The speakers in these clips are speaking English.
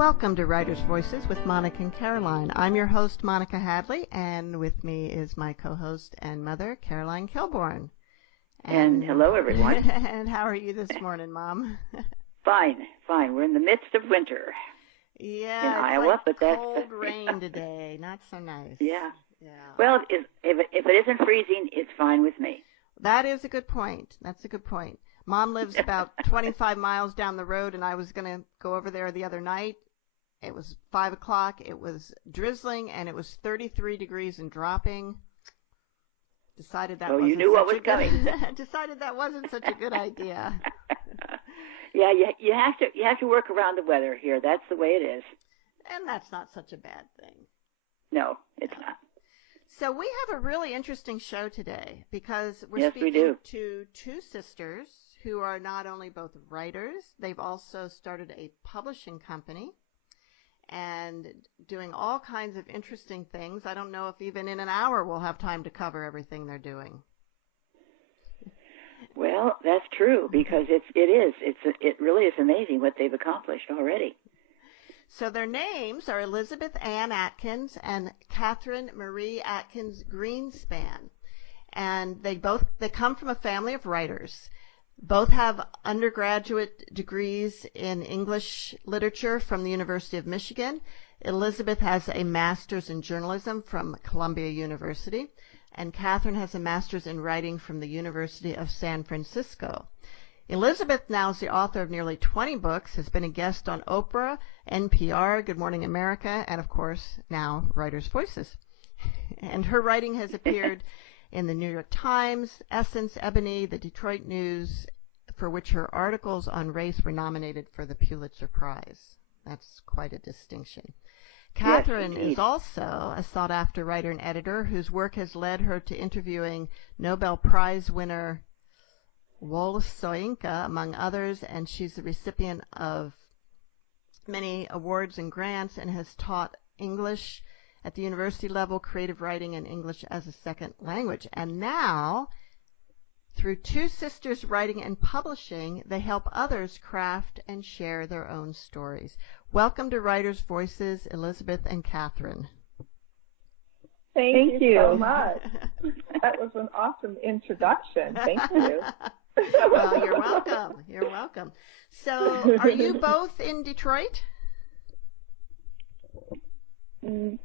Welcome to Writer's Voices with Monica and Caroline. I'm your host, Monica Hadley, and with me is my co-host and mother, Caroline Kilborn. And hello, everyone. And how are you this morning, Mom? Fine. We're in the midst of winter. Yeah, in it's Iowa, like but that's cold rain today. Not so nice. Yeah. Yeah. Well, if it isn't freezing, it's fine with me. That is a good point. That's a good point. Mom lives about 25 miles down the road, and I was going to go over there the other night. It was 5 o'clock. It was drizzling, and it was 33 degrees and dropping. Decided that wasn't you knew what was coming. Decided that wasn't such a good idea. Yeah, you have to work around the weather here. That's the way it is. And that's not such a bad thing. No, it's not. So we have a really interesting show today because we're Yes, we do. to two sisters who are not only both writers, they've also started a publishing company and doing all kinds of interesting things. I don't know if even in an hour we'll have time to cover everything they're doing. Well, that's true because it really is amazing what they've accomplished already. So their names are Elizabeth Ann Atkins and Catherine Marie Atkins-Greenspan. And they come from a family of writers. Both have undergraduate degrees in English literature from the University of Michigan. Elizabeth has a master's in journalism from Columbia University, and Catherine has a master's in writing from the University of San Francisco. Elizabeth now is the author of nearly 20 books, has been a guest on Oprah, NPR, Good Morning America, and of course now Writer's Voices. And her writing has appeared in the New York Times, Essence, Ebony, the Detroit News, for which her articles on race were nominated for the Pulitzer Prize. That's quite a distinction. Catherine is also a sought-after writer and editor whose work has led her to interviewing Nobel Prize winner Wole Soyinka, among others, and she's the recipient of many awards and grants and has taught English at the university level, creative writing, and English as a second language. And now, through Two Sisters Writing and Publishing, they help others craft and share their own stories. Welcome to Writer's Voices, Elizabeth and Catherine. Thank you so much. That was an awesome introduction. Thank you. Well, you're welcome. You're welcome. So, are you both in Detroit?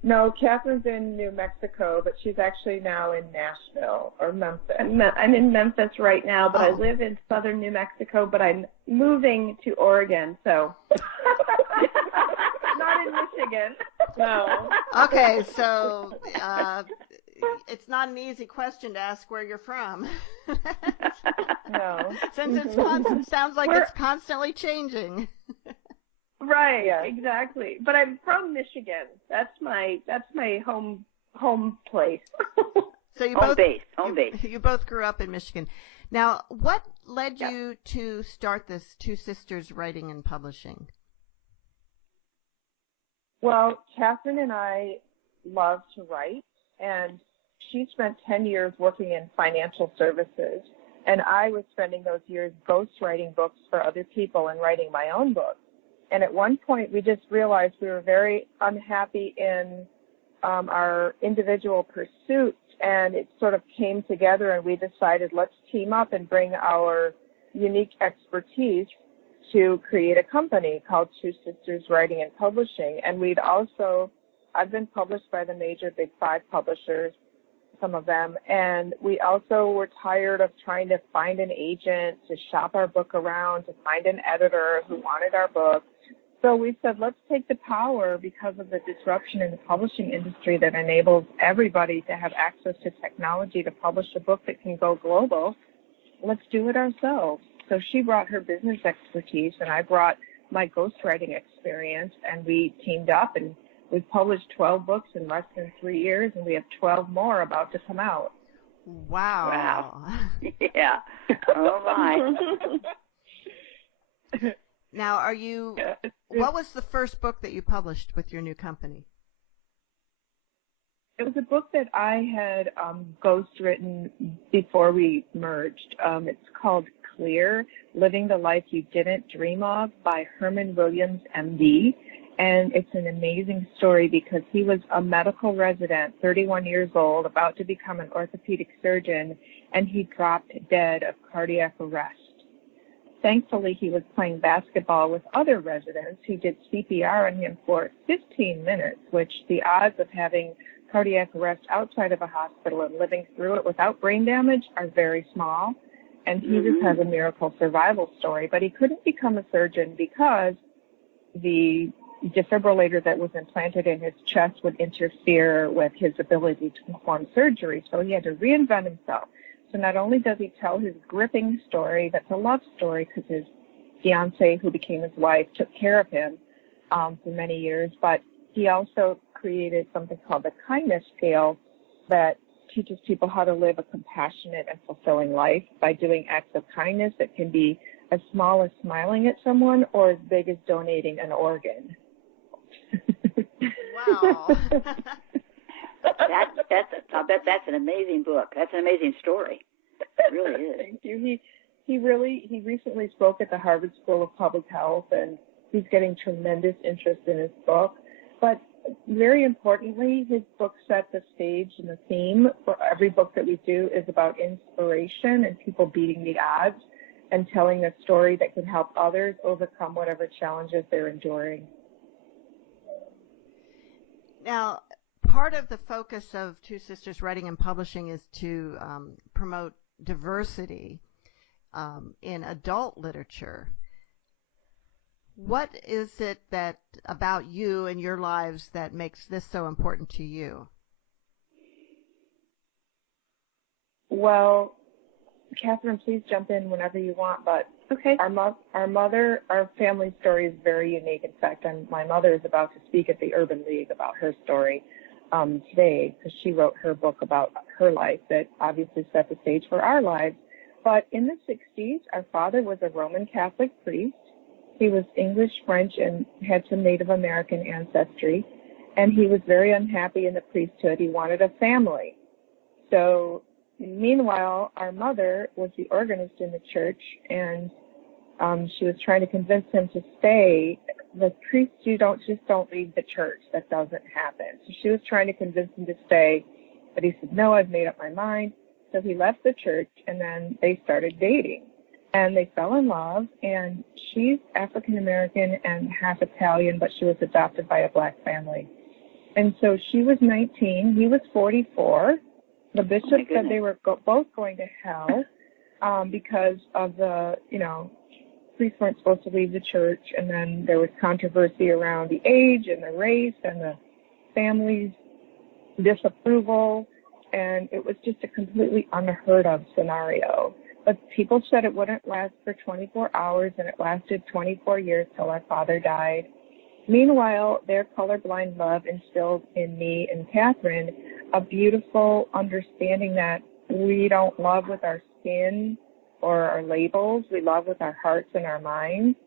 No, Catherine's in New Mexico, but she's actually now in Nashville or Memphis. I'm in Memphis right now, but I live in southern New Mexico, but I'm moving to Oregon, so not in Michigan. No. Okay, so it's not an easy question to ask where you're from. No. Since it sounds like it's constantly changing. Right, yeah. Exactly. But I'm from Michigan. That's my home place. So you home both base. You both grew up in Michigan. Now, what led you to start this Two Sisters Writing and Publishing? Well, Catherine and I love to write, and she spent 10 years working in financial services, and I was spending those years ghostwriting books for other people and writing my own books. And at one point, we just realized we were very unhappy in our individual pursuits, and it sort of came together, and we decided let's team up and bring our unique expertise to create a company called Two Sisters Writing and Publishing. And I've been published by the major Big Five publishers, some of them, and we also were tired of trying to find an agent, to shop our book around, to find an editor who wanted our book. So we said, let's take the power because of the disruption in the publishing industry that enables everybody to have access to technology to publish a book that can go global. Let's do it ourselves. So she brought her business expertise, and I brought my ghostwriting experience, and we teamed up, and we've published 12 books in less than 3 years, and we have 12 more about to come out. Wow. Yeah. Oh, my. Now, what was the first book that you published with your new company? It was a book that I had ghostwritten before we merged. It's called Clear, Living the Life You Didn't Dream of by Herman Williams, MD. And it's an amazing story because he was a medical resident, 31 years old, about to become an orthopedic surgeon, and he dropped dead of cardiac arrest. Thankfully, he was playing basketball with other residents who did CPR on him for 15 minutes, which the odds of having cardiac arrest outside of a hospital and living through it without brain damage are very small. And he just has a miracle survival story. But he couldn't become a surgeon because the defibrillator that was implanted in his chest would interfere with his ability to perform surgery. So he had to reinvent himself. So not only does he tell his gripping story, that's a love story because his fiancée, who became his wife, took care of him for many years, but he also created something called the kindness scale that teaches people how to live a compassionate and fulfilling life by doing acts of kindness that can be as small as smiling at someone or as big as donating an organ. Wow. I'll bet that's an amazing book. That's an amazing story. It really is. Thank you. He recently spoke at the Harvard School of Public Health, and he's getting tremendous interest in his book. But very importantly, his book set the stage, and the theme for every book that we do is about inspiration and people beating the odds and telling a story that can help others overcome whatever challenges they're enduring. Now, part of the focus of Two Sisters Writing and Publishing is to promote diversity in adult literature. What is it that about you and your lives that makes this so important to you? Well, Catherine, please jump in whenever you want, but okay. Our family story is very unique. In fact, my mother is about to speak at the Urban League about her story today because she wrote her book about her life that obviously set the stage for our lives. But in the 60s, our father was a Roman Catholic priest. He was English, French, and had some Native American ancestry. And he was very unhappy in the priesthood. He wanted a family. So meanwhile, our mother was the organist in the church, and she was trying to convince him to stay. The priests, don't leave the church. That doesn't happen. So she was trying to convince him to stay, but he said, no, I've made up my mind. So he left the church, and then they started dating. And they fell in love, and she's African American and half Italian, but she was adopted by a black family. And so she was 19, he was 44. The bishop said they were both going to hell because of the, priests weren't supposed to leave the church, and then there was controversy around the age and the race and the family's disapproval, and it was just a completely unheard of scenario. But people said it wouldn't last for 24 hours, and it lasted 24 years till our father died. Meanwhile, their colorblind love instilled in me and Catherine a beautiful understanding that we don't love with our skin or our labels. We love with our hearts and our minds,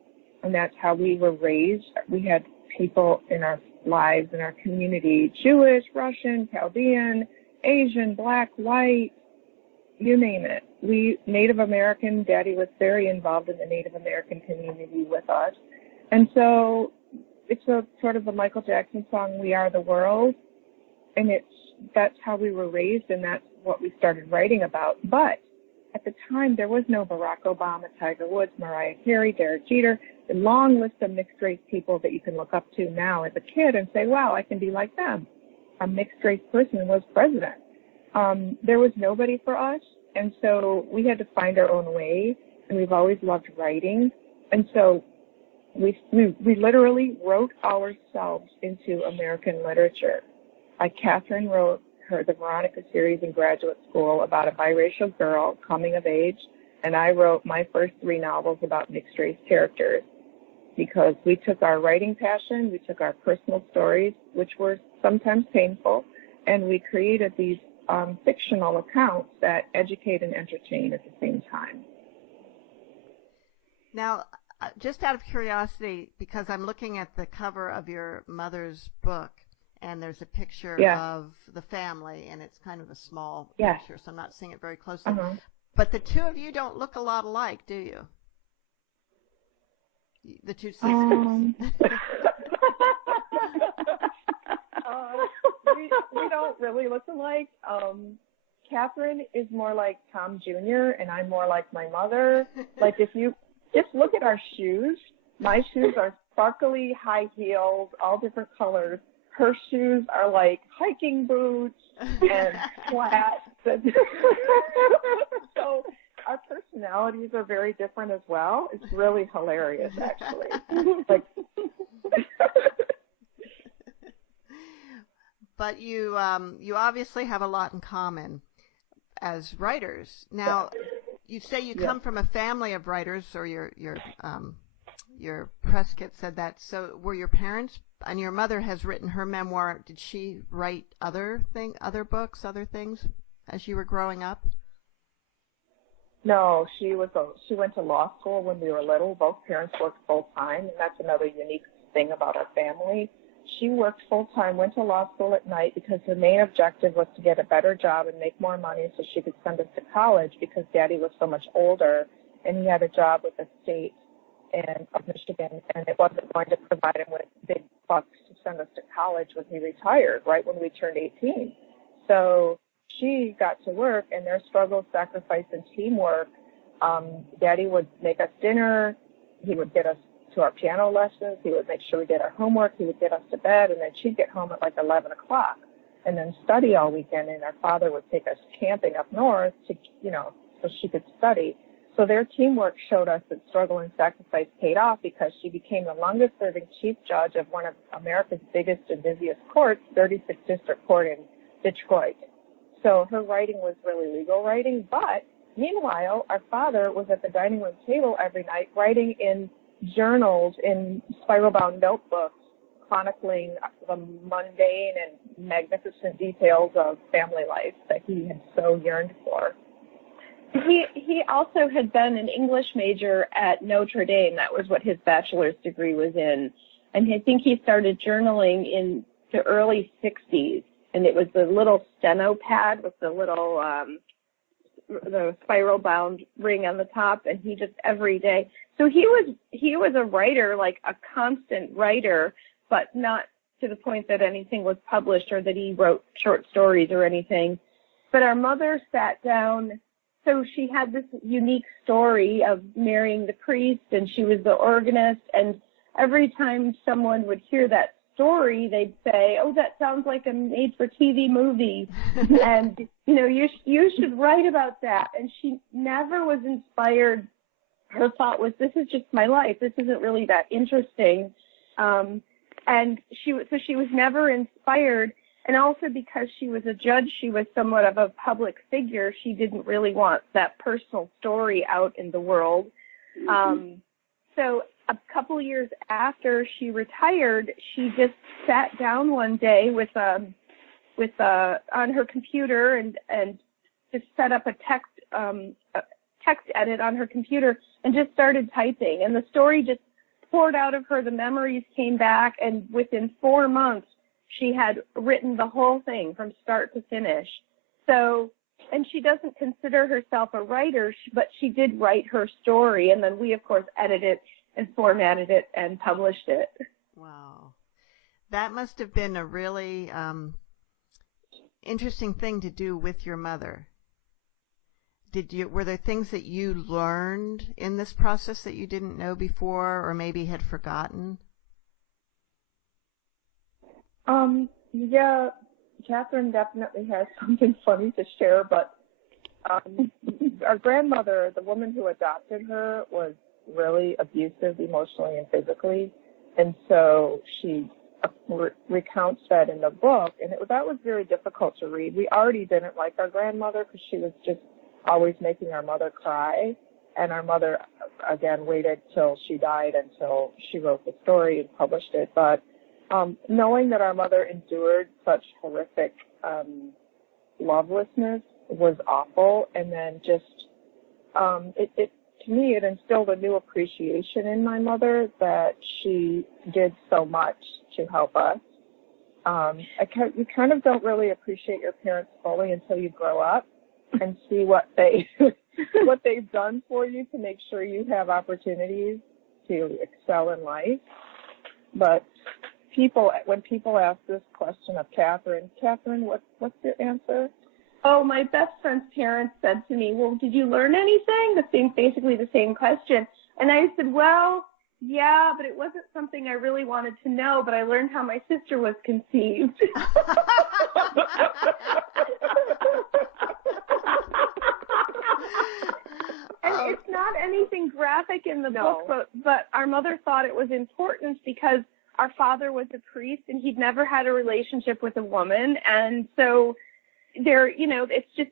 and that's how we were raised. We had people in our lives, in our community, Jewish, Russian, Chaldean, Asian, black, white, you name it. Native American, Daddy was very involved in the Native American community with us. And so it's a sort of a Michael Jackson song, We Are the World. And that's how we were raised, and that's what we started writing about. But at the time, there was no Barack Obama, Tiger Woods, Mariah Carey, Derek Jeter, a long list of mixed-race people that you can look up to now as a kid and say, wow, I can be like them. A mixed-race person was president. There was nobody for us, and so we had to find our own way, and we've always loved writing. And so we literally wrote ourselves into American literature. Catherine wrote the Veronica series in graduate school about a biracial girl coming of age, and I wrote my first 3 novels about mixed-race characters because we took our writing passion, we took our personal stories, which were sometimes painful, and we created these fictional accounts that educate and entertain at the same time. Now, just out of curiosity, because I'm looking at the cover of your mother's book, and there's a picture of the family, and it's kind of a small picture, so I'm not seeing it very closely. Uh-huh. But the two of you don't look a lot alike, do you? The two sisters. We don't really look alike. Catherine is more like Tom Jr. and I'm more like my mother. Like if you just look at our shoes, my shoes are sparkly high heels, all different colors. Her shoes are like hiking boots and flats. So our personalities are very different as well. It's really hilarious, actually. Like, but you obviously have a lot in common as writers. Now, you say you come from a family of writers, or your press kit said that. So were your parents, and your mother has written her memoir, did she write other books, other things as you were growing up? no, she went to law school when we were little. Both parents worked full time, and that's another unique thing about our family. She worked full time, went to law school at night because her main objective was to get a better job and make more money so she could send us to college, because Daddy was so much older and he had a job with the state of Michigan, and it wasn't going to provide him with big bucks to send us to college when he retired, right when we turned 18. So she got to work, and their struggle, sacrifice, and teamwork. Daddy would make us dinner. He would get us to our piano lessons. He would make sure we did our homework. He would get us to bed, and then she'd get home at like 11 o'clock and then study all weekend. And our father would take us camping up north to, so she could study. So their teamwork showed us that struggle and sacrifice paid off, because she became the longest-serving chief judge of one of America's biggest and busiest courts, 36th District Court in Detroit. So her writing was really legal writing. But meanwhile, our father was at the dining room table every night writing in journals, in spiral-bound notebooks, chronicling the mundane and magnificent details of family life that he had so yearned for. He also had been an English major at Notre Dame. That was what his bachelor's degree was in. And I think he started journaling in the early 60s. And it was the little steno pad with the little the spiral-bound ring on the top. And he just every day. So he was a writer, like a constant writer, but not to the point that anything was published or that he wrote short stories or anything. But our mother sat down. So she had this unique story of marrying the priest, and she was the organist. And every time someone would hear that story, they'd say, "Oh, that sounds like a made-for-TV movie," and you should write about that. And she never was inspired. Her thought was, "This is just my life. This isn't really that interesting." And she was never inspired. And also because she was a judge, she was somewhat of a public figure. She didn't really want that personal story out in the world. So a couple years after she retired, she just sat down one day with on her computer and just set up a text edit on her computer and just started typing. And the story just poured out of her. The memories came back, and within 4 months, she had written the whole thing from start to finish. So, and she doesn't consider herself a writer, but she did write her story, and then we, of course, edited it and formatted it and published it. Wow. That must have been a really interesting thing to do with your mother. Were there things that you learned in this process that you didn't know before or maybe had forgotten? Yeah, Catherine definitely has something funny to share, but our grandmother, the woman who adopted her, was really abusive emotionally and physically, and so she recounts that in the book, and that was very difficult to read. We already didn't like our grandmother because she was just always making our mother cry, and our mother, again, waited till she died until she wrote the story and published it, but knowing that our mother endured such horrific lovelessness was awful, and then just to me it instilled a new appreciation in my mother that she did so much to help us. You kind of don't really appreciate your parents fully until you grow up and see what they've done for you to make sure you have opportunities to excel in life. But when people ask this question of Catherine, what's your answer? Oh, my best friend's parents said to me, well, did you learn anything? Basically the same question. And I said, well, yeah, but it wasn't something I really wanted to know, but I learned how my sister was conceived. And it's not anything graphic in the book, but our mother thought it was important because our father was a priest and he'd never had a relationship with a woman. And so it's just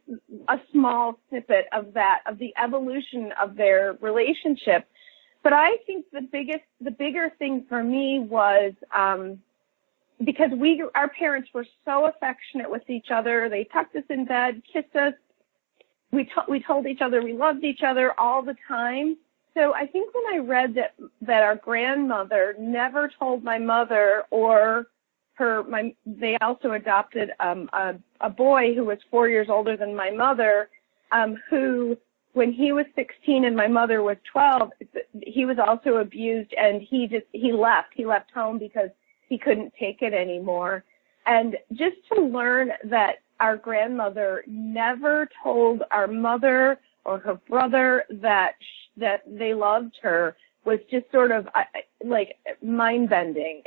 a small snippet of the evolution of their relationship. But I think the bigger thing for me was, because our parents were so affectionate with each other. They tucked us in bed, kissed us. We told each other we loved each other all the time. So I think when I read that our grandmother never told my mother or they also adopted a boy who was 4 years older than my mother, who, when he was 16 and my mother was 12, he was also abused, and he left. He left home because he couldn't take it anymore. And just to learn that our grandmother never told our mother or her brother that they loved her was just sort of like mind-bending.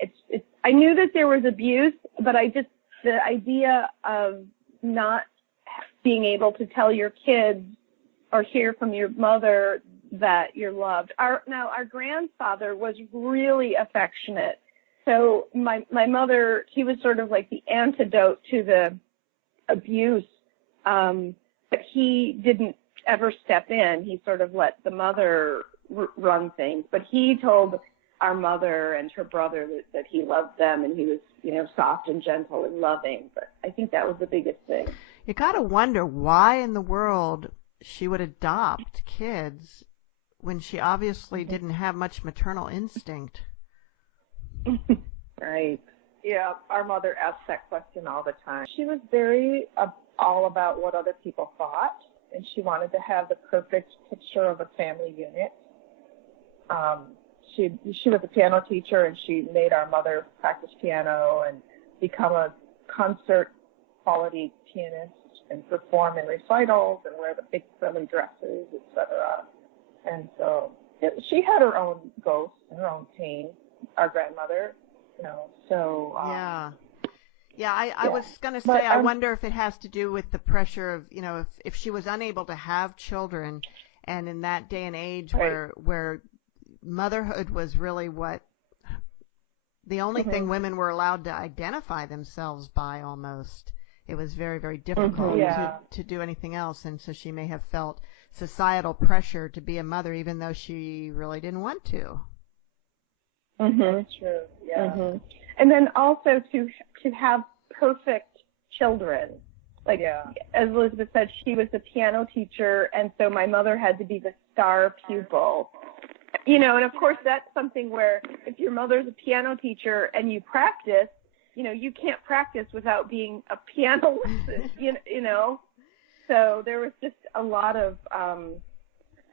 I knew that there was abuse, but the idea of not being able to tell your kids or hear from your mother that you're loved. Our grandfather was really affectionate. So my mother, he was sort of like the antidote to the abuse, but he didn't ever step in. He sort of let the mother run things, but he told our mother and her brother that he loved them, and he was, soft and gentle and loving. But I think that was the biggest thing. You got to wonder why in the world she would adopt kids when she obviously didn't have much maternal instinct. Right. Yeah, our mother asked that question all the time. She was very all about what other people thought, and she wanted to have the perfect picture of a family unit. She was a piano teacher, and she made our mother practice piano and become a concert quality pianist and perform in recitals and wear the big frilly dresses, etc. And so she had her own ghost and her own pain, our grandmother. I was going to say, I wonder if it has to do with the pressure of, if she was unable to have children, and in that day and age where motherhood was really the only thing women were allowed to identify themselves by almost. It was very, very difficult to do anything else, and so she may have felt societal pressure to be a mother even though she really didn't want to. That's true. Yeah. And then also to have perfect children. Like, as Elizabeth said, she was a piano teacher, and so my mother had to be the star pupil. And of course that's something where if your mother's a piano teacher and you practice, you can't practice without being a piano lesson, So there was just a lot of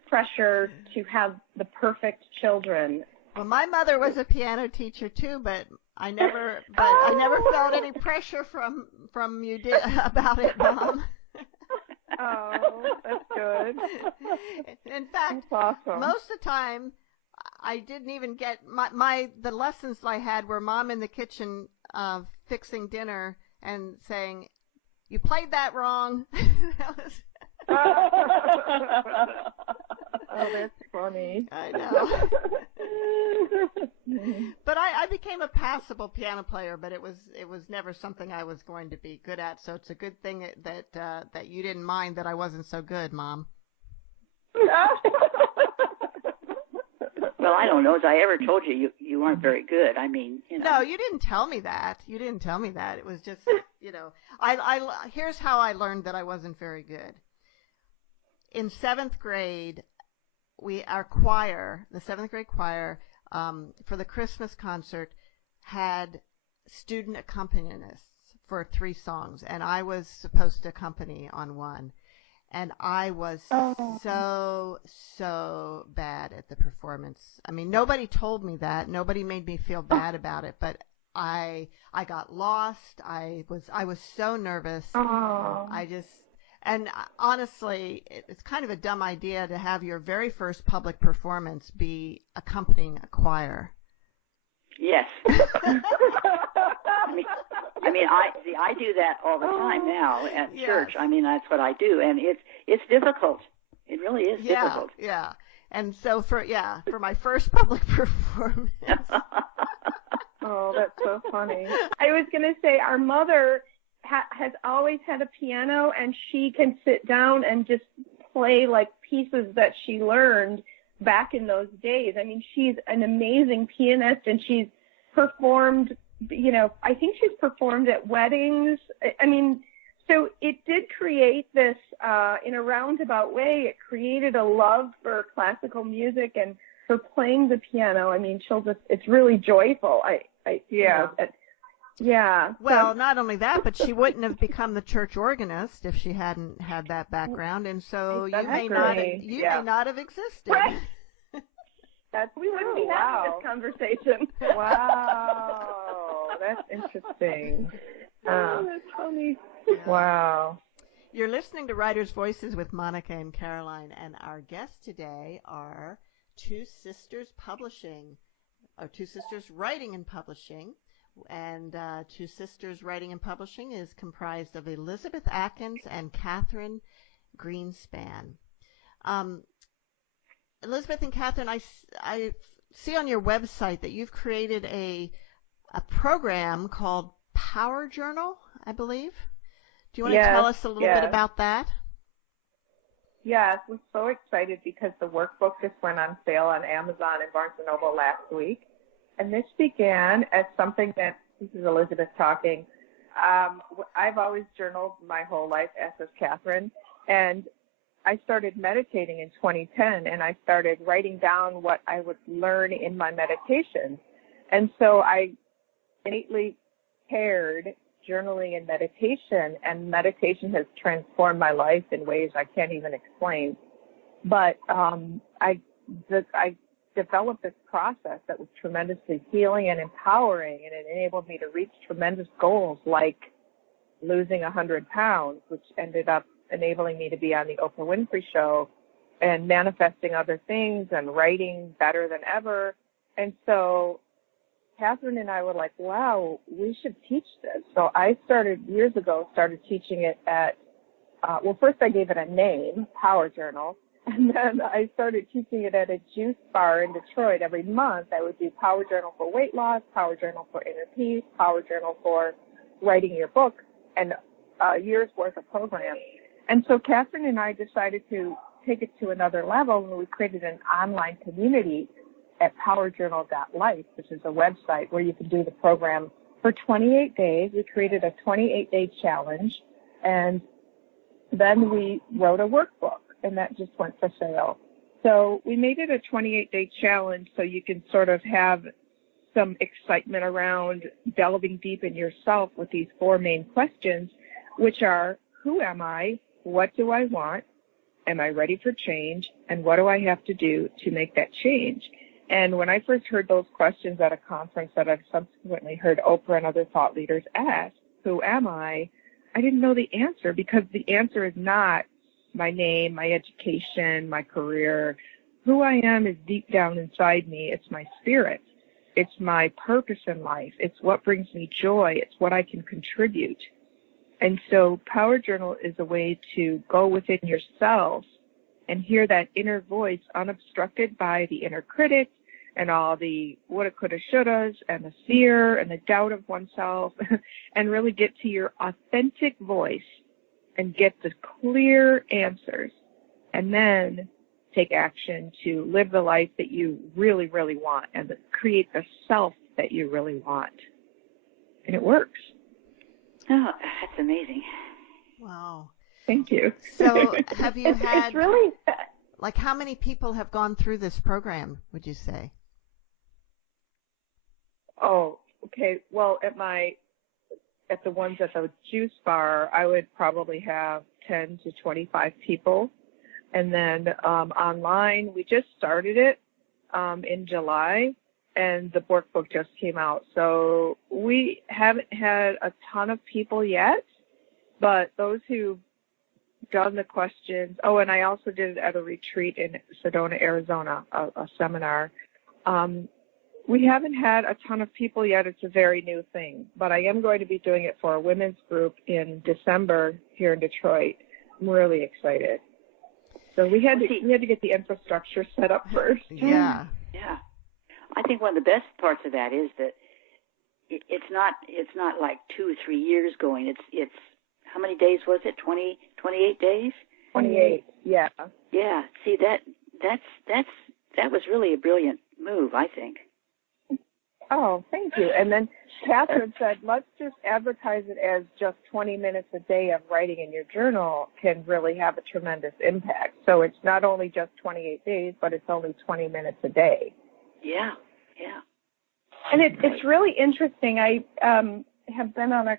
pressure to have the perfect children. Well, my mother was a piano teacher too, but I never felt any pressure from you about it, Mom. Oh, that's good. In fact, awesome. Most of the time, I didn't even get the lessons I had were Mom in the kitchen fixing dinner and saying, "You played that wrong." Oh, that's funny. I know. But I became a passable piano player, but it was never something I was going to be good at. So it's a good thing that you didn't mind that I wasn't so good, Mom. Well, I don't know. As I ever told you, you weren't very good. I mean, No, you didn't tell me that. It was just, here's how I learned that I wasn't very good. In 7th grade, our choir, the 7th grade choir, for the Christmas concert, had student accompanists for 3 songs, and I was supposed to accompany on one. And I was so bad at the performance. I mean, nobody told me that. Nobody made me feel bad about it, but I got lost. I was so nervous. Oh. And honestly, it's kind of a dumb idea to have your very first public performance be accompanying a choir. Yes. I do that all the time now at church. I mean, that's what I do, and it's difficult. It really is difficult. Yeah. And so for my first public performance. Oh, that's so funny. I was going to say our mother has always had a piano, and she can sit down and just play like pieces that she learned back in those days. I mean, she's an amazing pianist, and she's performed, I think she's performed at weddings. I mean, so it did create this, in a roundabout way, it created a love for classical music and for playing the piano. I mean, it's really joyful. Yeah. Well, not only that, but she wouldn't have become the church organist if she hadn't had that background, and so you may not have existed. Right. We wouldn't be having this conversation. Wow, that's interesting. That's funny. Wow. You're listening to Writers' Voices with Monica and Caroline, and our guests today are Two Sisters Writing and Publishing. And Two Sisters Writing and Publishing is comprised of Elizabeth Atkins and Catherine Greenspan. Elizabeth and Catherine, I see on your website that you've created a program called Power Journal, I believe. Do you want to tell us a little bit about that? Yes, we're so excited because the workbook just went on sale on Amazon and Barnes & Noble last week. And this began as something that, this is Elizabeth talking, I've always journaled my whole life, as has Catherine, and I started meditating in 2010, and I started writing down what I would learn in my meditation. And so I innately paired journaling and meditation has transformed my life in ways I can't even explain. But I developed this process that was tremendously healing and empowering, and it enabled me to reach tremendous goals like losing 100 pounds, which ended up enabling me to be on the Oprah Winfrey Show, and manifesting other things and writing better than ever. And so Catherine and I were like, wow, we should teach this. So I years ago, started teaching it at, first I gave it a name, Power Journal. And then I started teaching it at a juice bar in Detroit. Every month I would do Power Journal for weight loss, Power Journal for inner peace, Power Journal for writing your book, and a year's worth of programs. And so Catherine and I decided to take it to another level, and we created an online community at powerjournal.life, which is a website where you can do the program for 28 days. We created a 28-day challenge, and then we wrote a workbook, and that just went for sale. So we made it a 28-day challenge so you can sort of have some excitement around delving deep in yourself with these four main questions, which are, who am I? What do I want? Am I ready for change? And what do I have to do to make that change? And when I first heard those questions at a conference that I've subsequently heard Oprah and other thought leaders ask, who am I didn't know the answer, because the answer is not my name, my education, my career. Who I am is deep down inside me. It's my spirit. It's my purpose in life. It's what brings me joy. It's what I can contribute. And so Power Journal is a way to go within yourself and hear that inner voice unobstructed by the inner critic and all the woulda, coulda, shouldas and the fear and the doubt of oneself, and really get to your authentic voice and get the clear answers, and then take action to live the life that you really, really want and create the self that you really want. And it works. Oh, that's amazing. Wow. Thank you. So have you had, it's really, like, how many people have gone through this program, would you say? Oh, okay. Well, at the ones at the juice bar, I would probably have 10 to 25 people. And then online, we just started it in July, and the workbook just came out. So we haven't had a ton of people yet, but those who've done the questions. Oh, and I also did it at a retreat in Sedona, Arizona, a seminar. We haven't had a ton of people yet. It's a very new thing, but I am going to be doing it for a women's group in December here in Detroit. I'm really excited. So we had to get the infrastructure set up first. Yeah. Yeah. I think one of the best parts of that is that it's not like 2 or 3 years going. It's how many days was it? 28 days? 28. Yeah. Yeah. See, that was really a brilliant move, I think. Oh, thank you. And then Catherine said, let's just advertise it as just 20 minutes a day of writing in your journal can really have a tremendous impact. So it's not only just 28 days, but it's only 20 minutes a day. Yeah, yeah. And it's really interesting. I have been on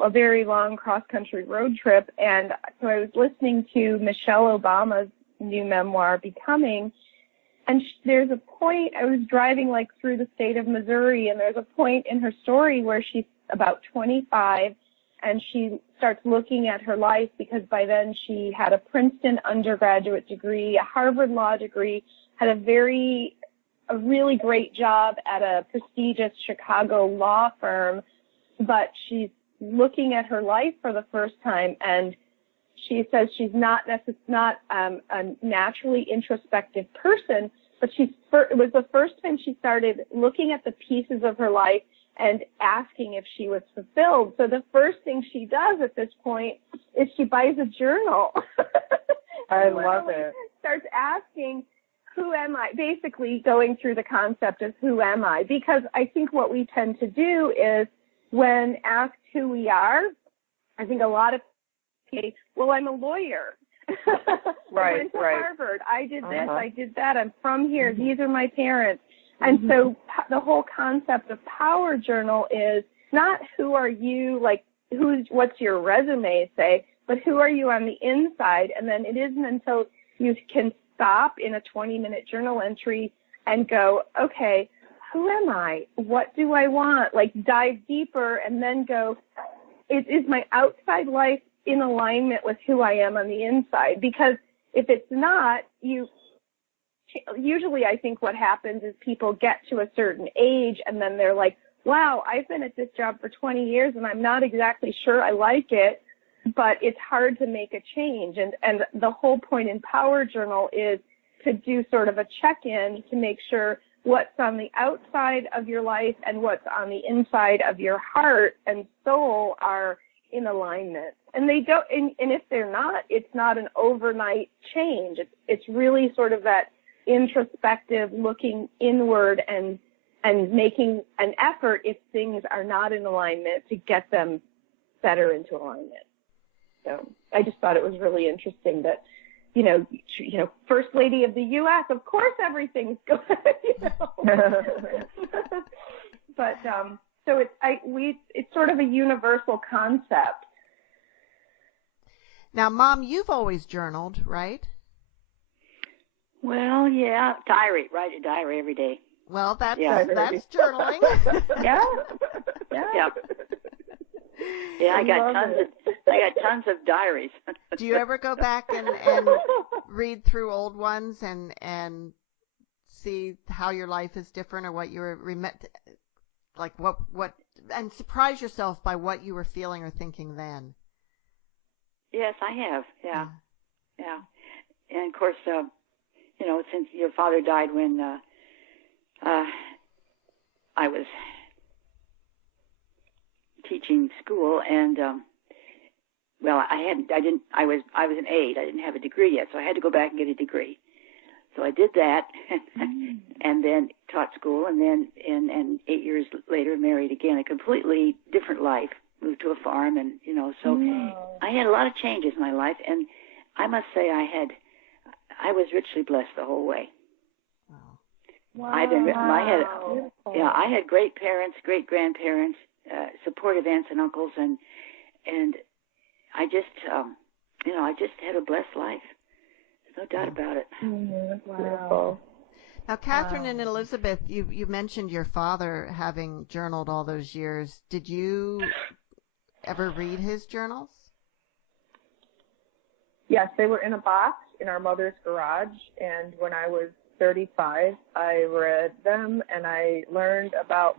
a very long cross-country road trip, and so I was listening to Michelle Obama's new memoir, Becoming, and there's a point, I was driving like through the state of Missouri, and there's a point in her story where she's about 25, and she starts looking at her life because by then she had a Princeton undergraduate degree, a Harvard law degree, had a really great job at a prestigious Chicago law firm, but she's looking at her life for the first time, and she says she's not a naturally introspective person, but it was the first time she started looking at the pieces of her life and asking if she was fulfilled. So the first thing she does at this point is she buys a journal. I love it. Starts asking, who am I? Basically going through the concept of who am I? Because I think what we tend to do is when asked who we are, I think a lot of people, well, I'm a lawyer. Right, I went to Harvard. I did this. Uh-huh. I did that. I'm from here. These are my parents. And so the whole concept of Power Journal is not who are you, like what's your resume say, but who are you on the inside. And then it isn't until you can stop in a 20-minute journal entry and go, okay, who am I? What do I want? Like dive deeper and then go, is my outside life in alignment with who I am on the inside? Because if it's not, usually I think what happens is people get to a certain age and then they're like, wow, I've been at this job for 20 years and I'm not exactly sure I like it, but it's hard to make a change. And the whole point in Power Journal is to do sort of a check-in to make sure what's on the outside of your life and what's on the inside of your heart and soul are in alignment. And they don't, and if they're not, it's not an overnight change. It's really sort of that introspective looking inward and making an effort if things are not in alignment to get them better into alignment. So I just thought it was really interesting that, you know, First Lady of the U.S., of course everything's good, you know. But so it's sort of a universal concept. Now, Mom, you've always journaled, right? Well, yeah, write a diary every day. Well, that's journaling. Yeah. Yeah, I got tons of diaries. Do you ever go back and read through old ones and see how your life is different or what you were like what and surprise yourself by what you were feeling or thinking then? Yes, I have. Yeah. And of course, you know, since your father died when I was teaching school, and well, I was an aide. I didn't have a degree yet, so I had to go back and get a degree. So I did that, and then taught school, and then and 8 years later married again. A completely different life. Moved to a farm, and you know, so I had a lot of changes in my life, and I must say I was richly blessed the whole way. Wow. I had great parents, great grandparents, supportive aunts and uncles, and I just I just had a blessed life. There's no doubt about it. Wow. Now, Catherine and Elizabeth, you mentioned your father having journaled all those years. Did you ever read his journals? Yes, they were in a box in our mother's garage, and when I was 35, I read them, and I learned about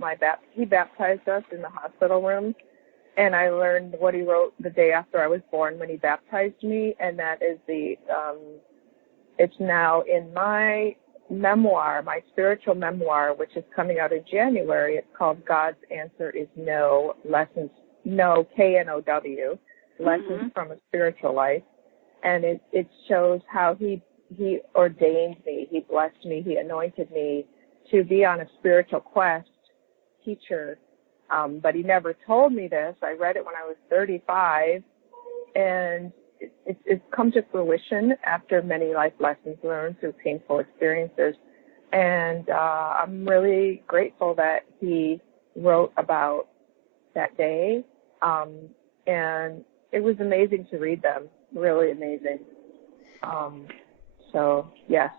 he baptized us in the hospital room, and I learned what he wrote the day after I was born when he baptized me, and that is it's now in my memoir, my spiritual memoir, which is coming out in January. It's called God's Answer is No, Lessons, No, K-N-O-W, Lessons from a Spiritual Life. And it shows how he ordained me, he blessed me, he anointed me to be on a spiritual quest, teacher. But he never told me this. I read it when I was 35, and it's come to fruition after many life lessons learned through painful experiences. And I'm really grateful that he wrote about that day. And it was amazing to read them, really amazing. So, yes.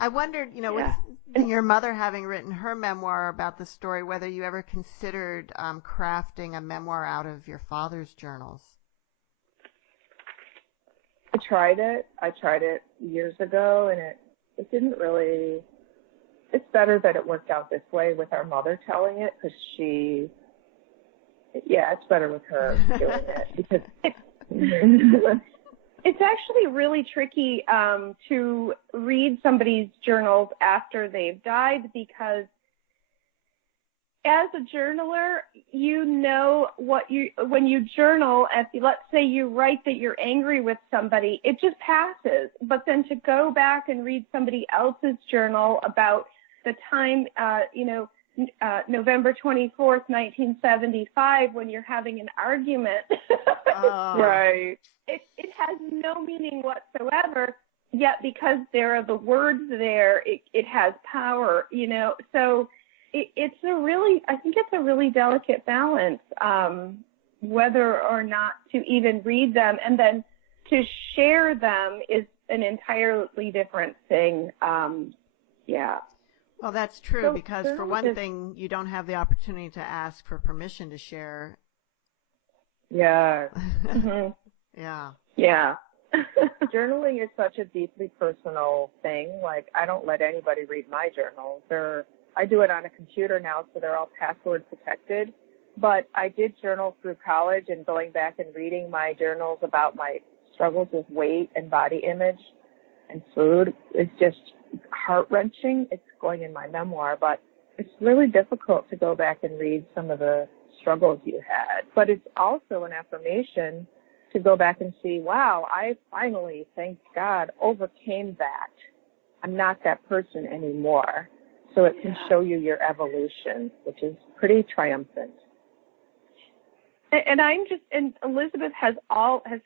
I wondered, with your mother having written her memoir about the story, whether you ever considered crafting a memoir out of your father's journals. I tried it years ago, and it didn't really, it's better that it worked out this way with our mother telling it, because it's better with her doing it, because it's actually really tricky to read somebody's journals after they've died, because as a journaler, when you journal, let's say you write that you're angry with somebody, it just passes. But then to go back and read somebody else's journal about the time, November 24th, 1975, when you're having an argument, right. It has no meaning whatsoever, yet because there are the words there, it has power, so I think it's a really delicate balance, whether or not to even read them, and then to share them is an entirely different thing. Well, that's true, because for one thing, you don't have the opportunity to ask for permission to share. Yeah. Mm-hmm. Yeah. Yeah. Journaling is such a deeply personal thing. Like, I don't let anybody read my journals. I do it on a computer now, so they're all password protected. But I did journal through college, and going back and reading my journals about my struggles with weight and body image and food is just heart-wrenching. It's going in my memoir, but it's really difficult to go back and read some of the struggles you had. But it's also an affirmation to go back and see, wow, I finally, thank God, overcame that. I'm not that person anymore. So it can show you your evolution, which is pretty triumphant. And Elizabeth has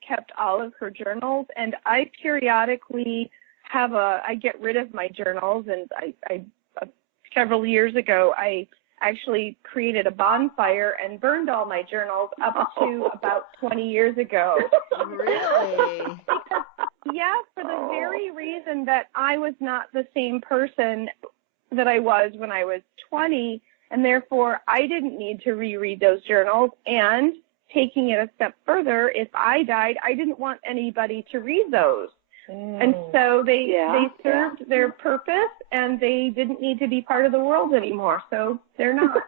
kept all of her journals, and I periodically I get rid of my journals, and I several years ago, I actually created a bonfire and burned all my journals up to about 20 years ago. Really? For the very reason that I was not the same person that I was when I was 20, and therefore I didn't need to reread those journals. And taking it a step further, if I died, I didn't want anybody to read those. And so they served their purpose, and they didn't need to be part of the world anymore. So they're not.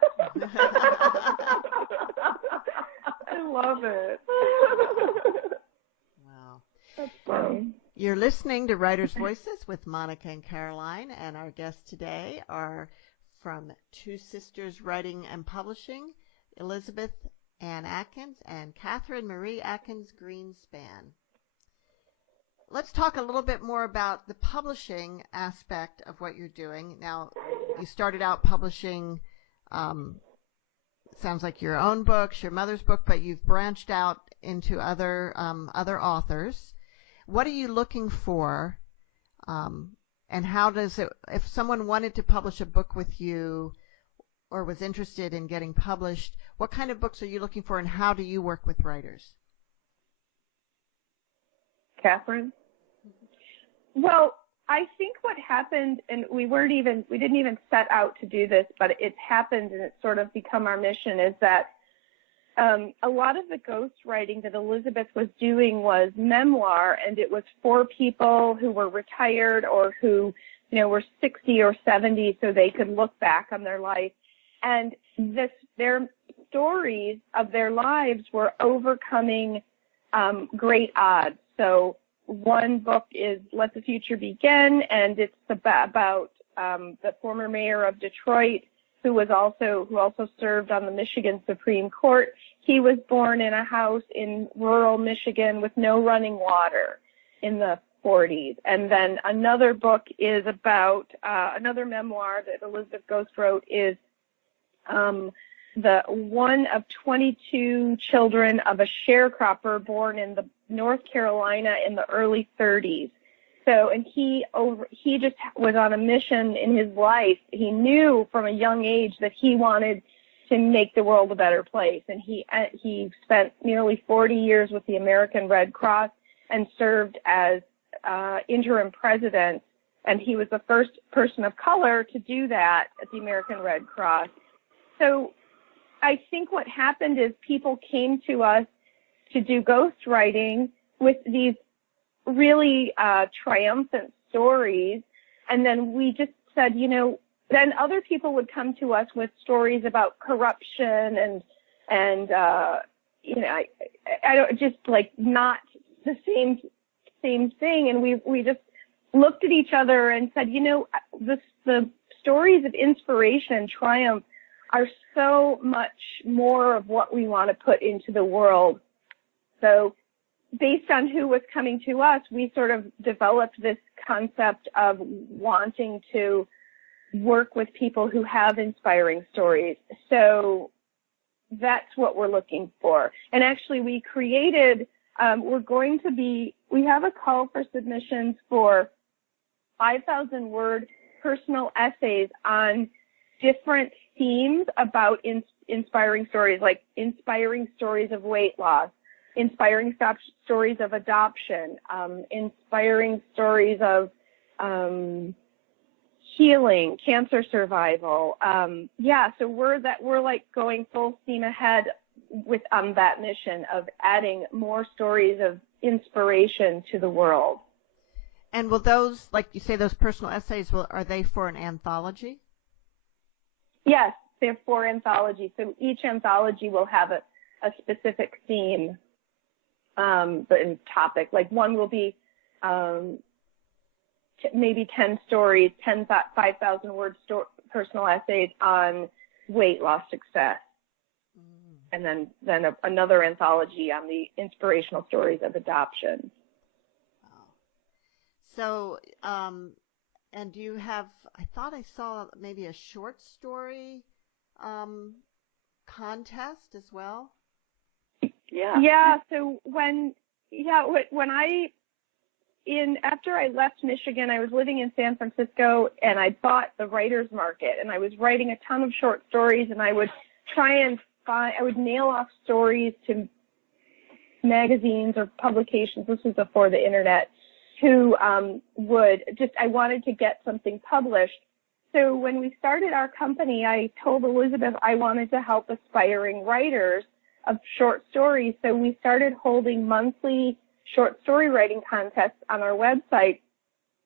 I love it. Wow. That's funny. You're listening to Writers' Voices with Monica and Caroline, and our guests today are from Two Sisters Writing and Publishing, Elizabeth Ann Atkins and Catherine Marie Atkins-Greenspan. Let's talk a little bit more about the publishing aspect of what you're doing. Now, you started out publishing, sounds like your own books, your mother's book, but you've branched out into other authors. What are you looking for, and how does it, if someone wanted to publish a book with you or was interested in getting published, what kind of books are you looking for, and how do you work with writers? Catherine? Well, I think what happened, and we didn't even set out to do this, but it's happened and it's sort of become our mission, is that a lot of the ghostwriting that Elizabeth was doing was memoir, and it was for people who were retired or who, were 60 or 70, so they could look back on their life. And their stories of their lives were overcoming great odds. So one book is Let the Future Begin, and it's about the former mayor of Detroit, who also served on the Michigan Supreme Court. He was born in a house in rural Michigan with no running water in the 40s. And then another book is about another memoir that Elizabeth Ghost wrote is the one of 22 children of a sharecropper born in North Carolina in the early 30s. So, and he just was on a mission in his life. He knew from a young age that he wanted to make the world a better place. And he spent nearly 40 years with the American Red Cross and served as interim president. And he was the first person of color to do that at the American Red Cross. So I think what happened is people came to us to do ghostwriting with these really triumphant stories, and then we just said, then other people would come to us with stories about corruption and I don't, just like not the same thing, and we just looked at each other and said, the stories of inspiration and triumph are so much more of what we want to put into the world. So based on who was coming to us, we sort of developed this concept of wanting to work with people who have inspiring stories. So that's what we're looking for. And actually we created, we have a call for submissions for 5,000 word personal essays on different themes about inspiring stories, like inspiring stories of weight loss, inspiring stories of adoption, inspiring stories of healing, cancer survival. So we're like going full steam ahead with that mission of adding more stories of inspiration to the world. And will those, like you say, those personal essays, are they for an anthology? Yes, they're for anthology. So each anthology will have a specific theme, and topic. Like one will be maybe 10 stories, 5,000 word personal essays on weight loss success. And then another anthology on the inspirational stories of adoption. So, and do you have, I thought I saw maybe a short story contest as well? Yeah. So after I left Michigan, I was living in San Francisco, and I bought the Writers Market, and I was writing a ton of short stories, and I would I would mail off stories to magazines or publications. This was before the internet. Who I wanted to get something published. So when we started our company, I told Elizabeth I wanted to help aspiring writers of short stories. So we started holding monthly short story writing contests on our website.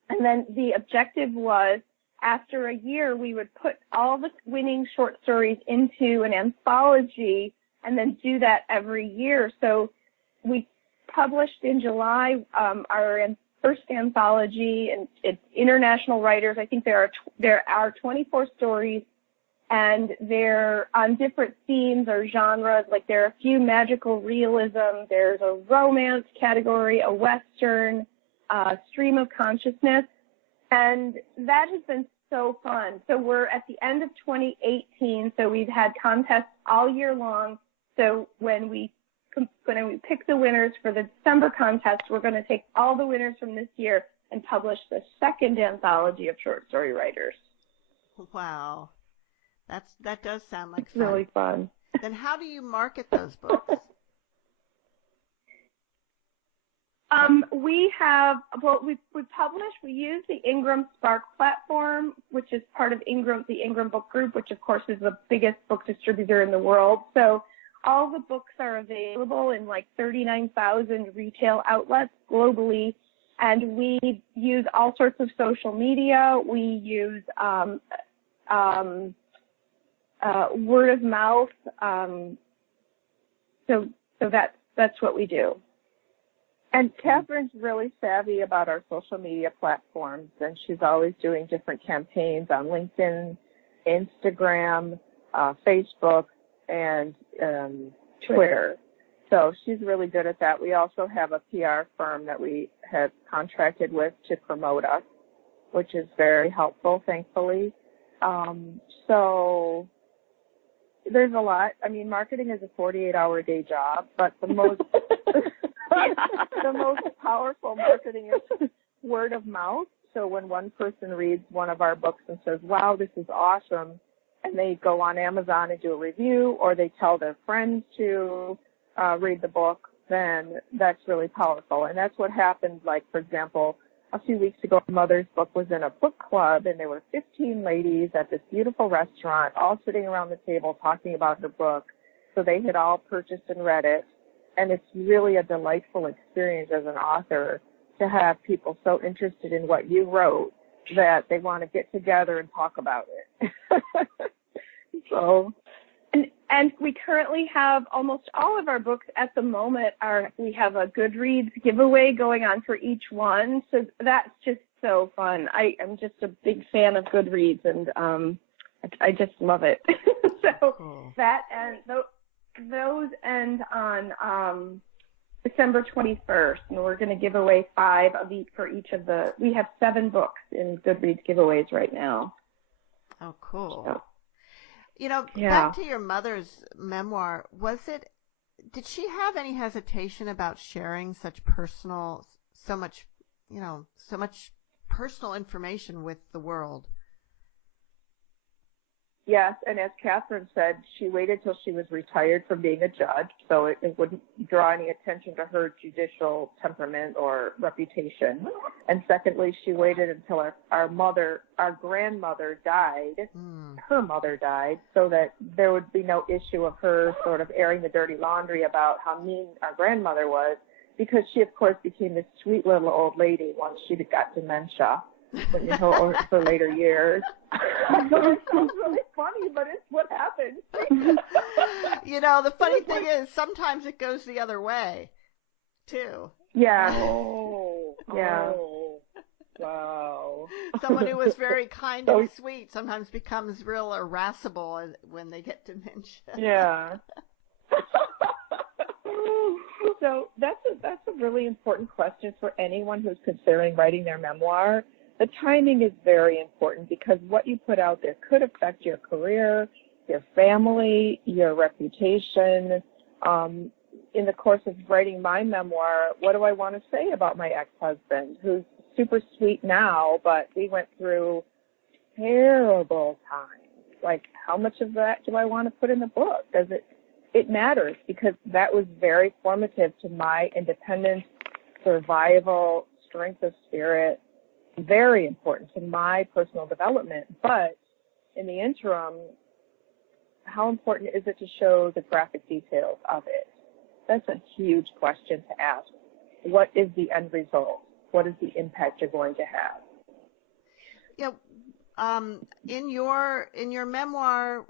And then the objective was, after a year, we would put all the winning short stories into an anthology and then do that every year. So we published in July our first anthology, and it's international writers. I think there are 24 stories, and they're on different themes or genres. Like there are a few magical realism, there's a romance category, a Western, stream of consciousness, and that has been so fun. So we're at the end of 2018, so we've had contests all year long. So when we pick the winners for the December contest, we're going to take all the winners from this year and publish the second anthology of short story writers. Wow. That does sound like fun. Really fun. Then how do you market those books? We publish, we use the Ingram Spark platform, which is part of the Ingram Book Group, which of course is the biggest book distributor in the world. So all the books are available in like 39,000 retail outlets globally. And we use all sorts of social media. We use word of mouth. So that's what we do. And Catherine's really savvy about our social media platforms, and she's always doing different campaigns on LinkedIn, Instagram, Facebook, and Twitter. So she's really good at that. We also have a PR firm that we have contracted with to promote us, which is very helpful, thankfully. So there's a lot. I mean, marketing is a 48-hour day job, but the most the most powerful marketing is word of mouth. So when one person reads one of our books and says, wow, this is awesome, and they go on Amazon and do a review, or they tell their friends to read the book, then that's really powerful. And that's what happened, like, for example, a few weeks ago, my mother's book was in a book club, and there were 15 ladies at this beautiful restaurant all sitting around the table talking about her book. So they had all purchased and read it. And it's really a delightful experience as an author to have people so interested in what you wrote that they want to get together and talk about it. So, and we currently have almost all of our books at the moment we have a Goodreads giveaway going on for each one. So that's just so fun. I'm just a big fan of Goodreads, and I just love it. So cool. That and those end on December 21st, and we're going to give away 5 of each for each of we have 7 books in Goodreads giveaways right now. Oh, cool. So, back to your mother's memoir, did she have any hesitation about sharing so much personal information with the world? Yes, and as Catherine said, she waited till she was retired from being a judge, so it wouldn't draw any attention to her judicial temperament or reputation. And secondly, she waited until our grandmother died, her mother died, so that there would be no issue of her sort of airing the dirty laundry about how mean our grandmother was, because she, of course, became this sweet little old lady once she got dementia. Or for later years. So it sounds really funny, but it's what happened. The funny thing is sometimes it goes the other way, too. Yeah. Oh. Yeah. Oh. Wow. Someone who was very kind and sweet sometimes becomes real irascible when they get dementia. Yeah. So that's a really important question for anyone who's considering writing their memoir. The timing is very important because what you put out there could affect your career, your family, your reputation. In the course of writing my memoir, what do I want to say about my ex-husband, who's super sweet now, but we went through terrible times? Like, how much of that do I want to put in the book? It matters because that was very formative to my independence, survival, strength of spirit, very important to my personal development. But in the interim, how important is it to show the graphic details of it? That's a huge question to ask. What is the end result? What is the impact you're going to have? Yeah. In your memoir,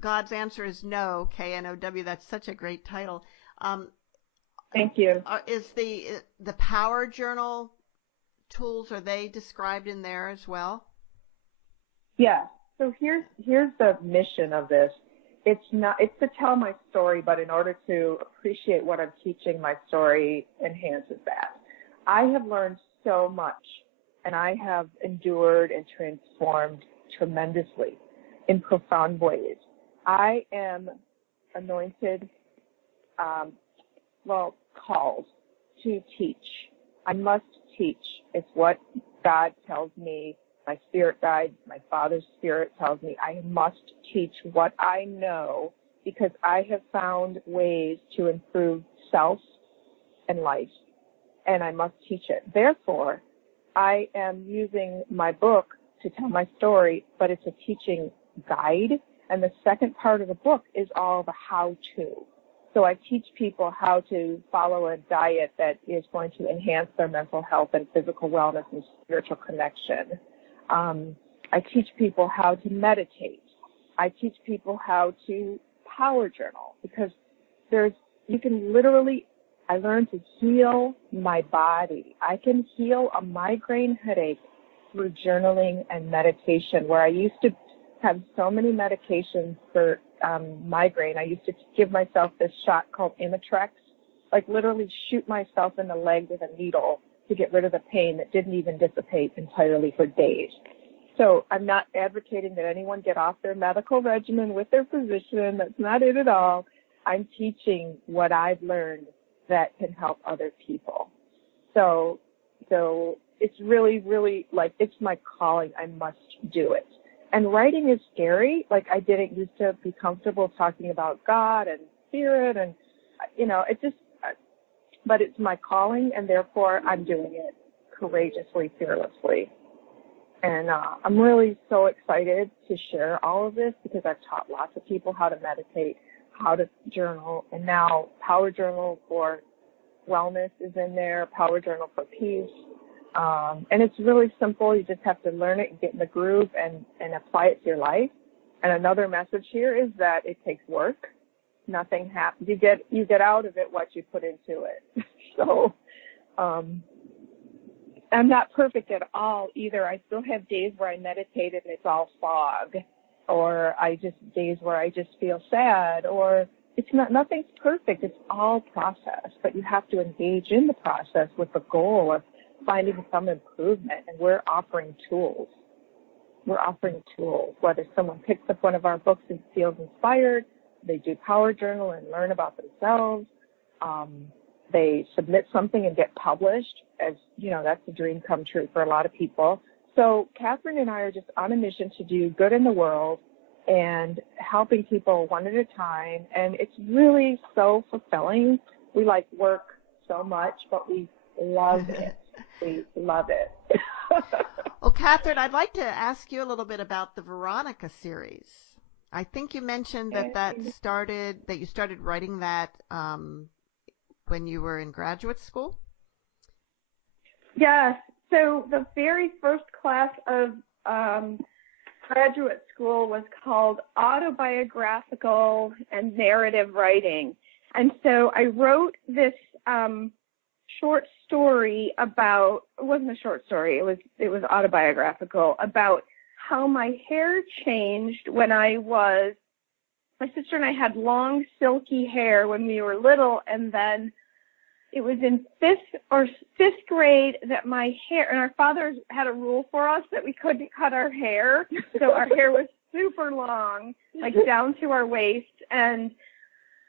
God's Answer is No, K-N-O-W. That's such a great title. Thank you. Is the Power Journal tools, are they described in there as well? Yeah. So here's the mission of this. It's to tell my story, but in order to appreciate what I'm teaching, my story enhances that. I have learned so much, and I have endured and transformed tremendously in profound ways. I am anointed, called to teach. I must teach. It's what God tells me. My spirit guide, my Father's Spirit tells me I must teach what I know because I have found ways to improve self and life. and I must teach it. Therefore, I am using my book to tell my story, but it's a teaching guide. And the second part of the book is all the how-to. So I teach people how to follow a diet that is going to enhance their mental health and physical wellness and spiritual connection. I teach people how to meditate. I teach people how to power journal, because I learned to heal my body. I can heal a migraine headache through journaling and meditation, where I used to have so many medications for migraine. I used to give myself this shot called Imitrex, like literally shoot myself in the leg with a needle to get rid of the pain that didn't even dissipate entirely for days. So I'm not advocating that anyone get off their medical regimen with their physician. That's not it at all. I'm teaching what I've learned that can help other people. So it's really, really like, it's my calling. I must do it. And writing is scary. Like, I didn't used to be comfortable talking about God and spirit, and, but it's my calling, and therefore I'm doing it courageously, fearlessly. And I'm really so excited to share all of this, because I've taught lots of people how to meditate, how to journal, and now Power Journal for Wellness is in there, Power Journal for Peace. And it's really simple. You just have to learn it and get in the groove and apply it to your life. And another message here is that it takes work. Nothing happens. You get out of it what you put into it. So I'm not perfect at all either. I still have days where I meditate and it's all fog, or days where I just feel sad, or nothing's perfect. It's all process, but you have to engage in the process with the goal of finding some improvement. And we're offering tools. Whether someone picks up one of our books and feels inspired, they do Power Journal and learn about themselves. They submit something and get published. As you know, that's a dream come true for a lot of people. So Catherine and I are just on a mission to do good in the world and helping people one at a time. And it's really so fulfilling. We like work so much, but we love it. We love it. Well, Catherine, I'd like to ask you a little bit about the Veronica series. I think you mentioned that you started writing that when you were in graduate school. Yes. So the very first class of graduate school was called Autobiographical and Narrative Writing. And so I wrote this short story about, it wasn't a short story, it was autobiographical, about how my hair changed when my sister and I had long silky hair when we were little, and then it was in fifth grade that my hair, and our father had a rule for us that we couldn't cut our hair, so our hair was super long, like down to our waist, and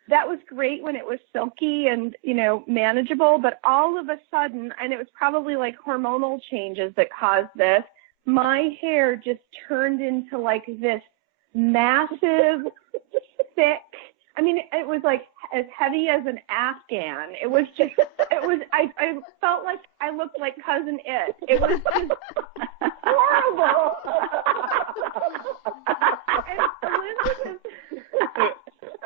that was great when it was silky and, manageable, but all of a sudden, and it was probably like hormonal changes that caused this, my hair just turned into like this massive, thick, it was like as heavy as an Afghan. I felt like I looked like Cousin It. It was just horrible. And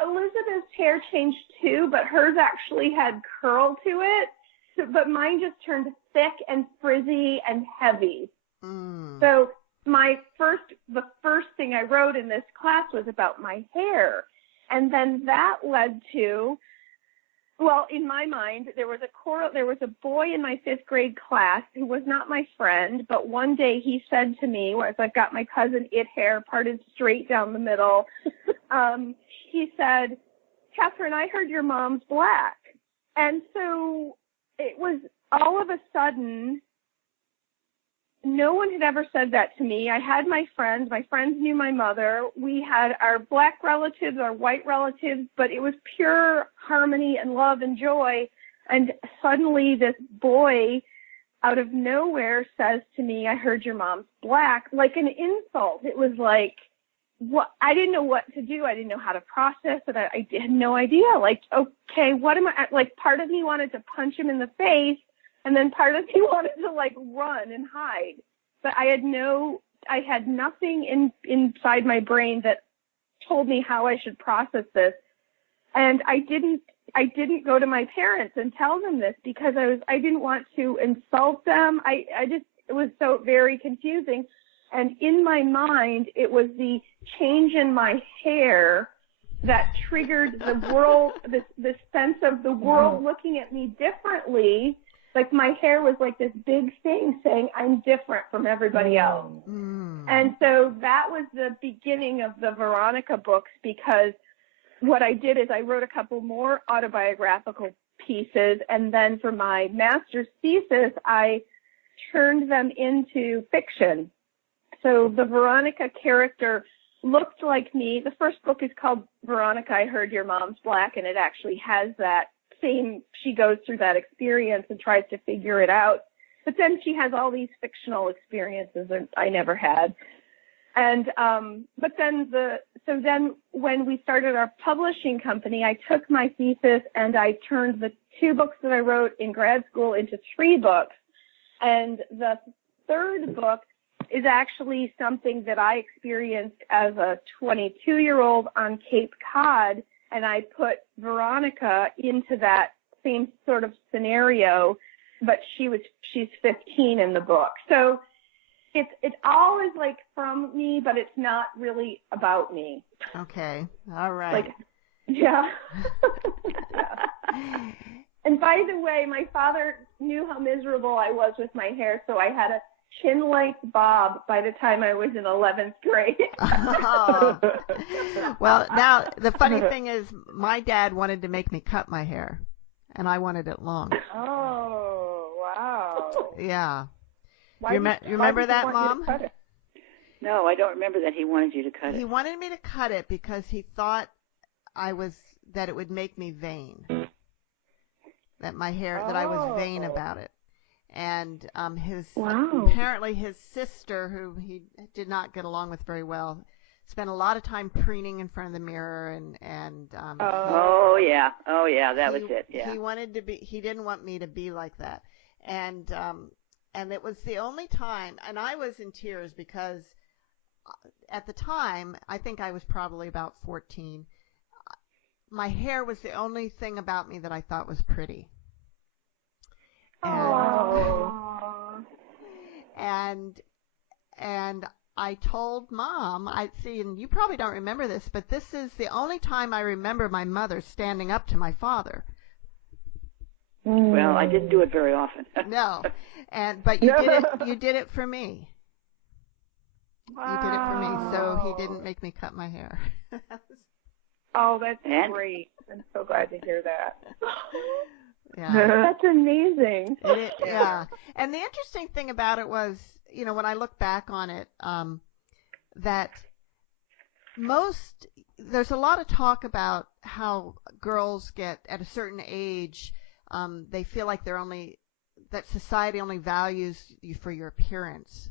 Elizabeth's hair changed too, but hers actually had curl to it. But mine just turned thick and frizzy and heavy. Mm. So the first thing I wrote in this class was about my hair. And then that led to, well, in my mind, there was a boy in my fifth grade class who was not my friend, but one day he said to me, as I've got my Cousin It hair parted straight down the middle, he said, "Catherine, I heard your mom's black." And so it was all of a sudden, no one had ever said that to me. I had my friends knew my mother. We had our black relatives, our white relatives, but it was pure harmony and love and joy. And suddenly this boy out of nowhere says to me, "I heard your mom's black," like an insult. It was like, what? I didn't know what to do. I didn't know how to process it. I had no idea. Like, okay, what am I, like, part of me wanted to punch him in the face, And then part of me wanted to like run and hide, but I had nothing inside my brain that told me how I should process this. And I didn't go to my parents and tell them this because I didn't want to insult them. It was so very confusing. And in my mind, it was the change in my hair that triggered the world, this sense of the world looking at me differently. Like my hair was like this big thing saying I'm different from everybody else. And so that was the beginning of the Veronica books, because what I did is I wrote a couple more autobiographical pieces, and then for my master's thesis, I turned them into fiction. So the Veronica character looked like me. The first book is called Veronica, I Heard Your Mom's Black, and it actually has that same, she goes through that experience and tries to figure it out. But then she has all these fictional experiences that I never had. And, so then when we started our publishing company, I took my thesis and I turned the 2 books that I wrote in grad school into 3 books. And the 3rd book is actually something that I experienced as a 22-year-old on Cape Cod, and I put Veronica into that same sort of scenario, but she's 15 in the book. So it all is like from me, but it's not really about me. Okay. All right. Like, yeah. Yeah. And by the way, my father knew how miserable I was with my hair, so I had a chin-length bob by the time I was in 11th grade. Oh. Well, now the funny thing is my dad wanted to make me cut my hair, and I wanted it long. Oh, wow. Yeah. Why You remember that, Mom? No, I don't remember that he wanted you to cut it. He wanted me to cut it because he thought that it would make me vain. That my hair, that I was vain about it. And apparently his sister, who he did not get along with very well, spent a lot of time preening in front of the mirror and that was it. Yeah. He didn't want me to be like that. And it was the only time, and I was in tears because at the time, I think I was probably about 14. My hair was the only thing about me that I thought was pretty. And I told Mom, and you probably don't remember this, but this is the only time I remember my mother standing up to my father. Well, I didn't do it very often. No, but you did it for me. Wow. You did it for me, so he didn't make me cut my hair. Oh, that's great. I'm so glad to hear that. Yeah. That's amazing. Yeah. And the interesting thing about it was, when I look back on it, that there's a lot of talk about how girls get at a certain age, they feel like that society only values you for your appearance.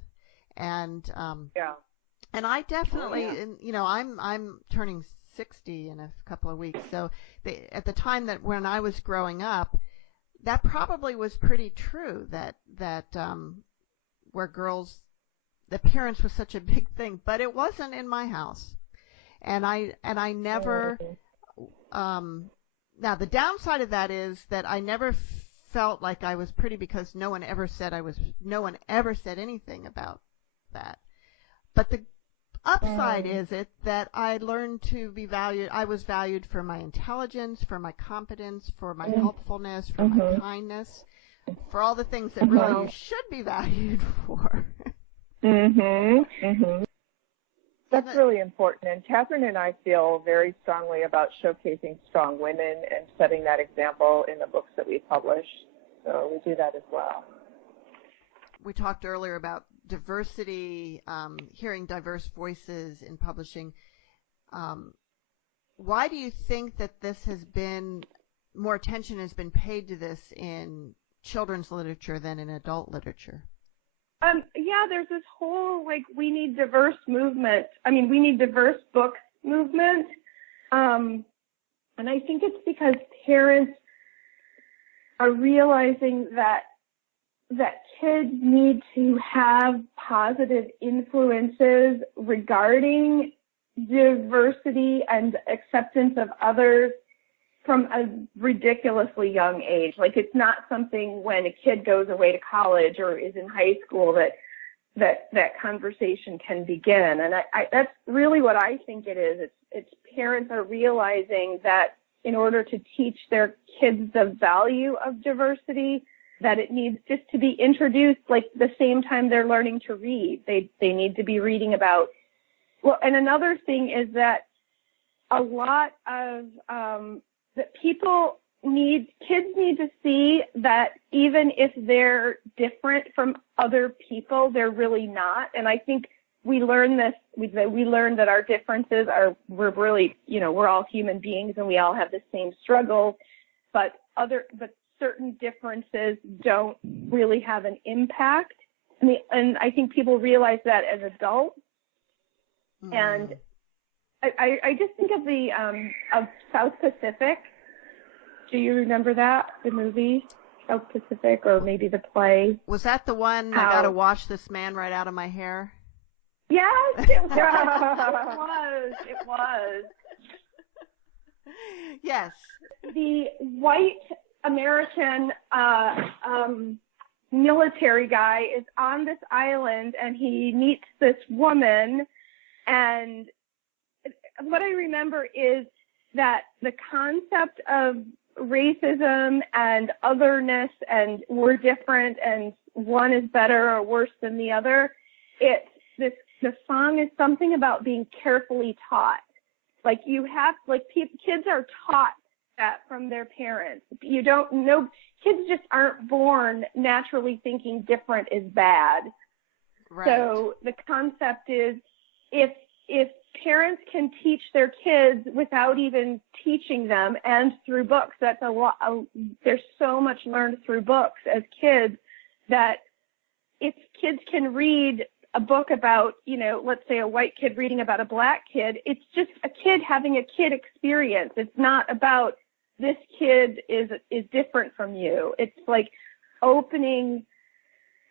And, and I definitely, I'm turning 60 in a couple of weeks. So at the time when I was growing up, that probably was pretty true, that where girls, the appearance was such a big thing, but it wasn't in my house. And I never, now the downside of that is that I never felt like I was pretty because no one ever said anything about that. But the upside is that I learned to be valued. I was valued for my intelligence, for my competence, for my helpfulness, for my kindness, for all the things that really you should be valued for. That's really important. And Catherine and I feel very strongly about showcasing strong women and setting that example in the books that we publish. So we do that as well. We talked earlier about diversity, hearing diverse voices in publishing. Why do you think that more attention has been paid to this in children's literature than in adult literature? There's this whole, we need diverse movement. We need diverse books movement. And I think it's because parents are realizing that that kids need to have positive influences regarding diversity and acceptance of others from a ridiculously young age. Like, it's not something when a kid goes away to college or is in high school that conversation can begin. And I that's really what I think it is. It's parents are realizing that in order to teach their kids the value of diversity, that it needs just to be introduced like the same time they're learning to read. They need to be reading about, well, and another thing is that a lot of that kids need to see that even if they're different from other people, they're really not. And I think we learn this, we learn that our differences we're really, we're all human beings and we all have the same struggles, but certain differences don't really have an impact. And I think people realize that as adults. Mm. And I just think of South Pacific. Do you remember that, the movie South Pacific, or maybe the play? Was that the one, I gotta wash this man right out of my hair? Yes, it was. It was. Yes. The white American military guy is on this island, and he meets this woman, and what I remember is that the concept of racism and otherness and we're different and one is better or worse than the other, the song is something about being carefully taught. Like kids are taught that from their parents. You don't know, kids just aren't born naturally thinking different is bad. Right. So the concept is if parents can teach their kids without even teaching them and through books, that's a lot. There's so much learned through books as kids that if kids can read a book about, let's say a white kid reading about a black kid, it's just a kid having a kid experience. It's not about this kid is different from you. It's like opening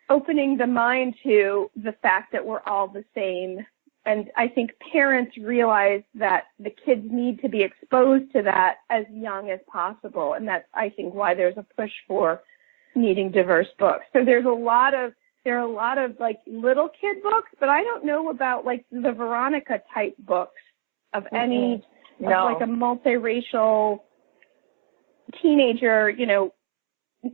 the mind to the fact that we're all the same. And I think parents realize that the kids need to be exposed to that as young as possible. And that's, I think, why there's a push for needing diverse books. So there are a lot of like little kid books, but I don't know about like the Veronica type books of any, of like a multiracial teenager,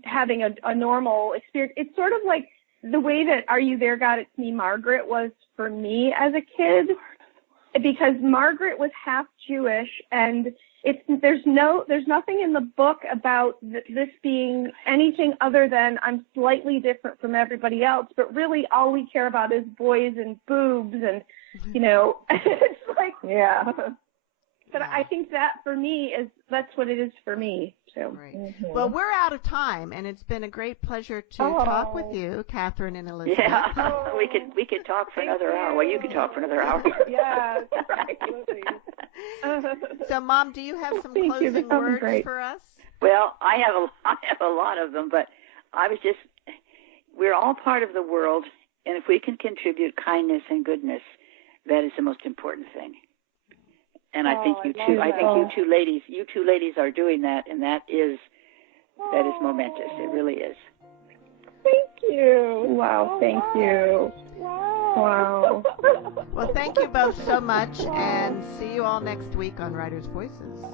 having a normal experience. It's sort of like the way that Are You There, God, It's Me, Margaret was for me as a kid, because Margaret was half Jewish, and there's nothing in the book about this being anything other than I'm slightly different from everybody else, but really all we care about is boys and boobs and, it's like, yeah. But I think that for me that's what it is for me. So. Right. Mm-hmm. Well, we're out of time, and it's been a great pleasure to talk with you, Catherine and Elizabeth. Yeah, we could talk for another hour. Well, you could talk for another hour. Yes, absolutely. So, Mom, do you have some closing words for us? Well, I have a lot of them, but we're all part of the world, and if we can contribute kindness and goodness, that is the most important thing. And I think you two ladies are doing that, and that is momentous. It really is. Thank you. Wow, thank you. Wow. Well, thank you both so much, and see you all next week on Writers' Voices.